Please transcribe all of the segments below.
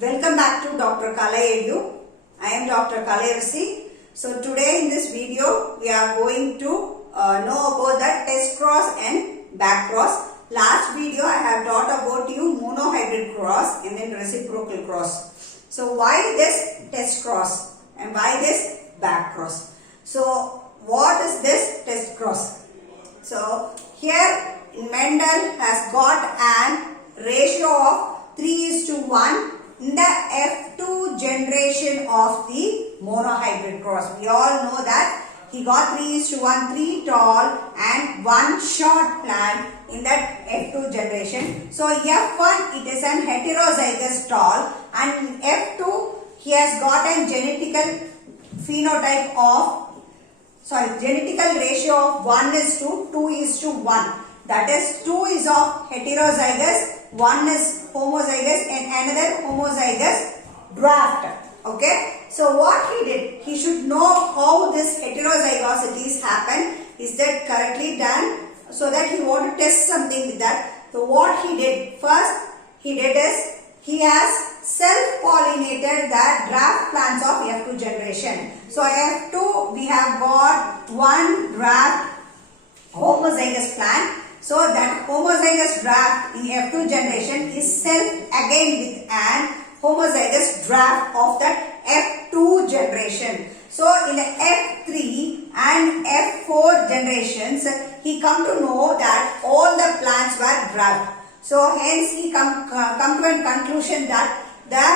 Welcome back to Dr. Kalai Edu. I am Dr. Kalai Risi. So today in this video we are going to know about the test cross and back cross. Last video I have taught about you monohybrid cross and then reciprocal cross. So why this test cross and why this back cross? So what is this test cross? So here Mendel has got an ratio of 3:1 in the F2 generation of the monohybrid cross. We all know that he got 3:1, 3 tall and 1 short plant in that F2 generation. So F1 it is an heterozygous tall and in F2 he has got a genetical phenotype of genetical ratio of 1:2:1. That is 2 is of heterozygous, 1 is homozygous and another homozygous draft. Okay. So what he did, he should know how this heterozygosities happen. Is that correctly done? So that he want to test something with that. So what he did, first he did is he has self-pollinated the draft plants of F2 generation. So F2 we have got one draft homozygous plant. So that homozygous draft in F2 generation is self again with an homozygous draft of that F2 generation. So in the F3 and F4 generations, he come to know that all the plants were draft. So hence he come to a conclusion that the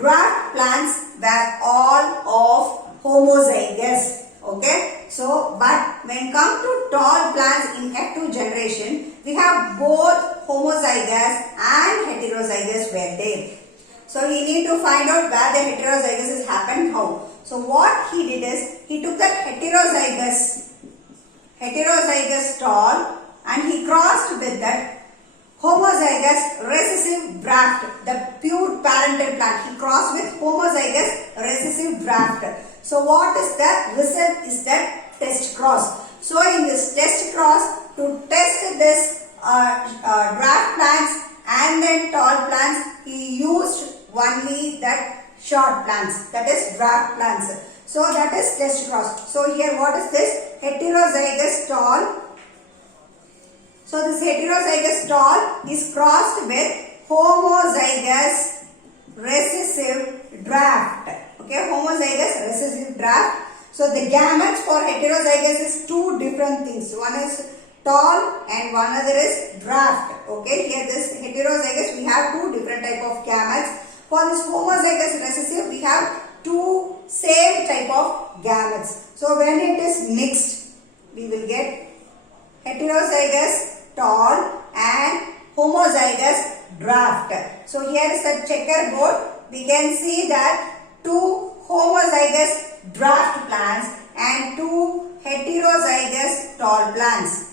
draft plants were all of homozygous. Okay. So but when come to tall plants in F2 generation, we have both homozygous and heterozygous were there. So we need to find out where the heterozygous has happened, how. So what he did is, he took the heterozygous tall and he crossed with that homozygous recessive draft, the pure parental plant. He crossed with homozygous recessive draft. So what is the result is that test cross. So in this test cross, to test this draft plants and then tall plants, he used only that short plants, that is draft plants. So that is test cross. So here what is this? Heterozygous tall. So this heterozygous tall is crossed with homozygous recessive draft. Okay, homozygous recessive draft. So the gametes for heterozygous is two different things. One is tall and one other is draft. Okay, here this heterozygous we have two different type of gametes. For this homozygous recessive we have two same type of gametes. So when it is mixed, we will get heterozygous tall and homozygous draft. So here is the checkerboard. We can see that two homozygous draft plants and two heterozygous tall plants.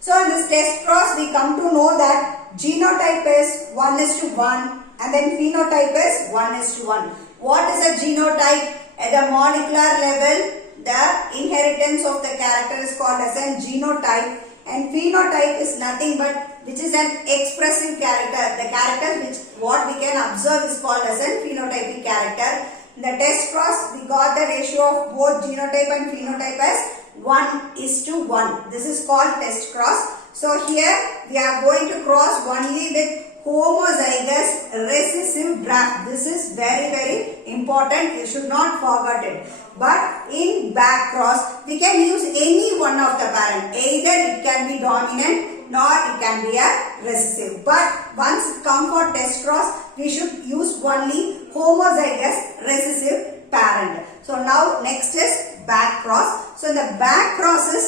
So in this test cross we come to know that genotype is 1:1 and then phenotype is 1:1. What is a genotype? At the molecular level, the inheritance of the character is called as a genotype, and phenotype is nothing but which is an expressive character. The character which what we can observe is called as a phenotypic character. In the test cross, we got the ratio of both genotype and phenotype as 1:1. This is called test cross. So here we are going to cross only with homozygous recessive draft. This is very important. You should not forget it. But in back cross, we can use any one of the parent. Either it can be dominant nor it can be a recessive. But once it comes for test cross, we should use only homozygous recessive parent. So now next is back cross. So the back crosses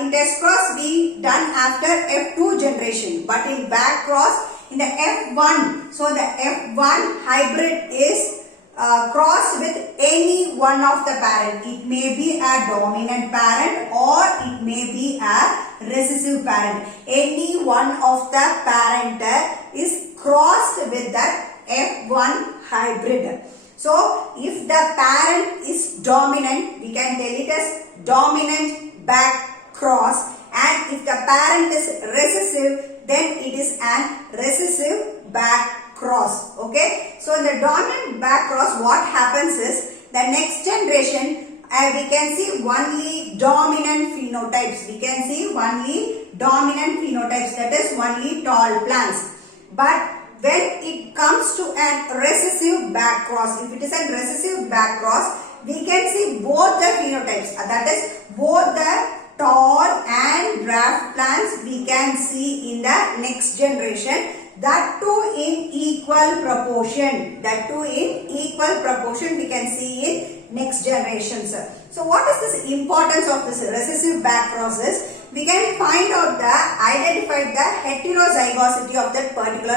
in test cross being done after F2 generation. But in back cross, in the F1, so the F1 hybrid is crossed with any one of the parent. It may be a dominant parent or it may be a recessive parent. Any one of the parent is crossed with that F1 hybrid. So if the parent is dominant, we can tell it as dominant back cross, and if the parent is recessive, then it is an recessive back cross. Okay, so in the dominant back cross, what happens is the next generation we can see only dominant phenotypes. We can see only dominant phenotypes, that is only tall plants. But when it comes to an recessive back cross, if it is a recessive back cross, we can see both the phenotypes, that is both the tall and dwarf plants we can see in the next generation, that too in equal proportion. That too in equal proportion we can see in next generations. So what is this importance of this recessive back crosses? We can find out identify the heterozygosity of that particular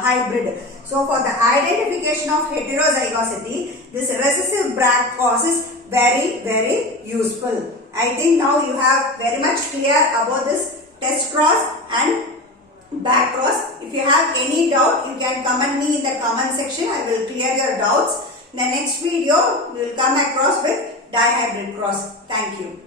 hybrid. So for the identification of heterozygosity, this recessive back cross is very useful. I think now you have very much clear about this test cross and back cross. If you have any doubt, you can comment me in the comment section. I will clear your doubts. In the next video, we will come across with dihybrid cross. Thank you.